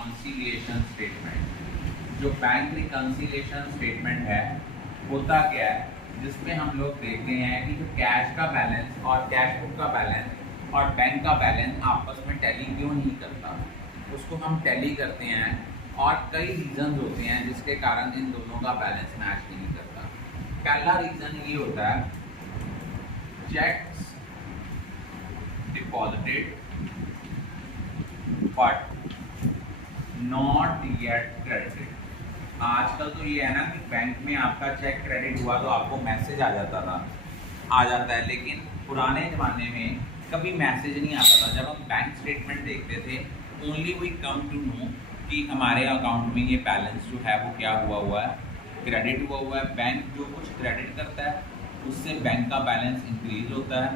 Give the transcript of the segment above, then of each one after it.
Reconciliation statement. जो bank reconciliation statement है होता क्या है, जिसमें हम लोग देखते हैं कि जो कैश का बैलेंस और कैश बुक का बैलेंस और बैंक का बैलेंस आपस में टैली क्यों नहीं करता, उसको हम टैली करते हैं। और कई रीजन होते हैं जिसके कारण इन दोनों का बैलेंस मैच नहीं करता। पहला रीज़न ये होता है, checks deposited but not yet credited. आजकल तो ये है ना कि बैंक में आपका चेक क्रेडिट हुआ तो आपको मैसेज आ जाता है, लेकिन पुराने ज़माने में कभी मैसेज नहीं आता था। जब हम बैंक स्टेटमेंट देखते थे, only we come to know कि हमारे अकाउंट में ये बैलेंस जो है वो क्या हुआ है, क्रेडिट हुआ है। बैंक जो कुछ क्रेडिट करता है उससे बैंक का बैलेंस इंक्रीज होता है,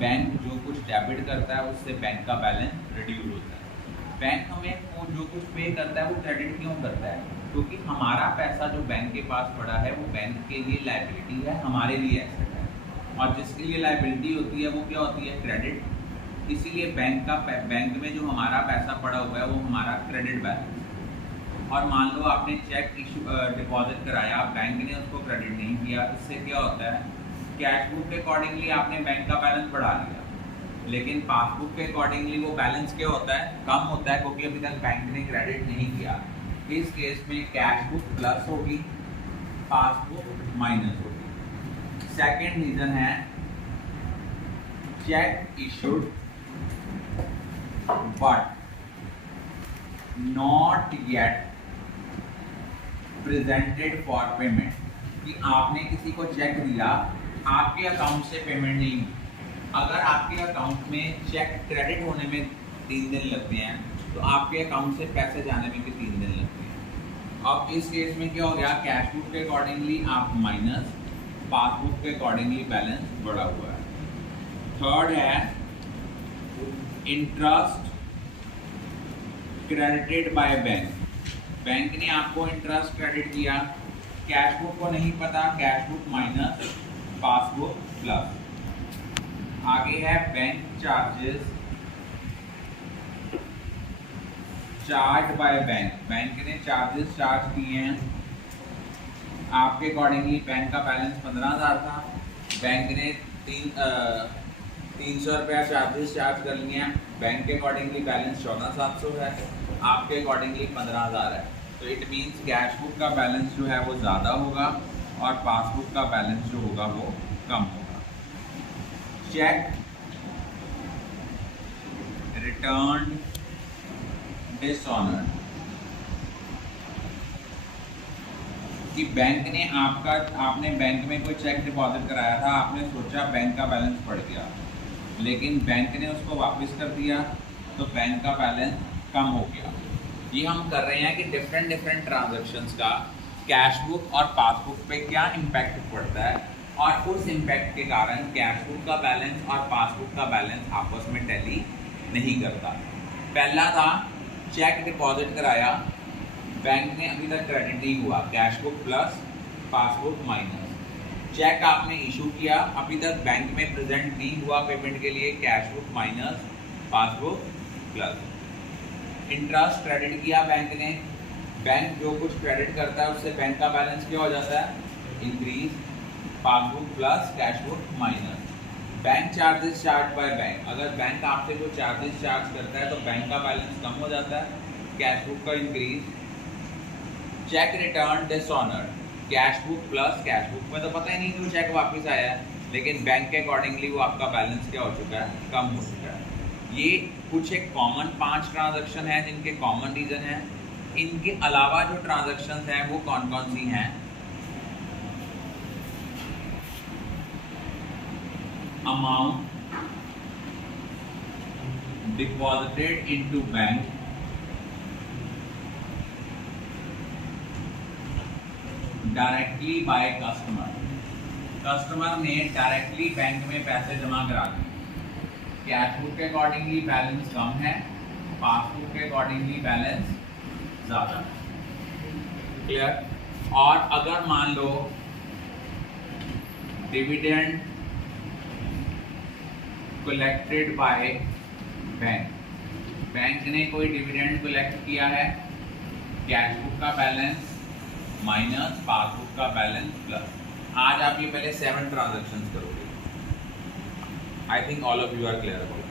बैंक जो कुछ डेबिट करता है उससे बैंक का बैलेंस रिड्यूस होता है। बैंक हमें वो जो कुछ पे करता है वो क्रेडिट क्यों करता है? क्योंकि हमारा पैसा जो बैंक के पास पड़ा है वो बैंक के लिए लायबिलिटी है, हमारे लिए एसेट है। और जिसके लिए लायबिलिटी होती है वो क्या होती है? क्रेडिट। इसीलिए बैंक में जो हमारा पैसा पड़ा हुआ है वो हमारा क्रेडिट बैलेंस। और मान लो आपने चेक डिपॉजिट कराया, बैंक ने उसको क्रेडिट नहीं किया, इससे क्या होता है? कैश बुक के अकॉर्डिंगली आपने बैंक का बैलेंस बढ़ा लिया, लेकिन पासबुक के अकॉर्डिंगली वो बैलेंस क्या होता है? कम होता है, क्योंकि अभी तक बैंक ने क्रेडिट नहीं किया। इस केस में कैश बुक प्लस होगी, पासबुक माइनस होगी। सेकेंड रीजन है check issued but not yet presented for payment. कि आपने किसी को चेक दिया, आपके अकाउंट से पेमेंट नहीं हुई। अगर आपके अकाउंट में चेक क्रेडिट होने में 3 दिन लगते हैं तो आपके अकाउंट से पैसे जाने में भी 3 दिन लगते हैं। अब इस केस में क्या हो गया? कैश बुक के अकॉर्डिंगली आप माइनस, पासबुक के अकॉर्डिंगली बैलेंस बढ़ा हुआ है। थर्ड है interest credited bye bank. Bank ने आपको इंटरेस्ट क्रेडिट किया, कैश बुक को नहीं पता, cash book minus, passbook plus. आगे है bank charges charge by bank. Bank ने चार्जेस चार्ज किए हैं, आपके अकॉर्डिंगली बैंक का बैलेंस 15,000 था, बैंक ने 300 रुपया चार्जेस चार्ज कर लिए हैं, बैंक के अकॉर्डिंगली बैलेंस 14,700 है, आपके अकॉर्डिंगली 15,000 है। तो इट मीन्स कैश बुक का बैलेंस जो है वो ज़्यादा होगा और पासबुक का बैलेंस जो होगा वो कम होगा। Check return dishonoured. कि बैंक ने आपने बैंक में कोई चेक डिपॉजिट कराया था, आपने सोचा बैंक का बैलेंस बढ़ गया, लेकिन बैंक ने उसको वापस कर दिया तो बैंक का बैलेंस कम हो गया। ये हम कर रहे हैं कि डिफरेंट ट्रांजैक्शंस का कैश बुक और पासबुक पे क्या इम्पैक्ट पड़ता है, और उस इम्पैक्ट के कारण कैश बुक का बैलेंस और पासबुक का बैलेंस आपस में टैली नहीं करता। पहला था चेक डिपॉजिट कराया, बैंक ने अभी तक क्रेडिट नहीं हुआ, cash book plus, passbook minus. Cheque आपने इशू किया, अभी तक बैंक में प्रेजेंट नहीं हुआ पेमेंट के लिए, cash book minus, passbook plus. Interest credit किया बैंक ने, बैंक जो कुछ क्रेडिट करता है उससे बैंक का बैलेंस क्या हो जाता है? Increase, passbook plus, cash book minus. Bank charges charge by bank. अगर बैंक आपसे कोई चार्जेस चार्ज करता है तो बैंक का बैलेंस कम हो जाता है, कैश बुक का increase. Check return dishonoured, cash book plus, cash book में तो पता ही नहीं क्यों चेक वापस आया है, लेकिन बैंक के अकॉर्डिंगली वो आपका बैलेंस क्या हो चुका है? कम हो चुका है। ये कुछ एक कॉमन 5 ट्रांजैक्शन है जिनके कॉमन रीजन है। इनके अलावा जो ट्रांजैक्शंस हैं वो कौन कौन सी हैं? Amount deposited into bank, directly by customer. Customer ने डायरेक्टली बैंक में पैसे जमा करा दिए, कैश बुक के अकॉर्डिंगली बैलेंस कम है, पासबुक के अकॉर्डिंगली बैलेंस ज़्यादा है। क्लियर? और अगर मान लो dividend collected by bank, bank ने कोई डिविडेंड कलेक्ट किया है, कैश बुक का बैलेंस माइनस पासबुक का बैलेंस प्लस। आज आप ये पहले 7 ट्रांजैक्शंस करोगे। I think all of you are clear about.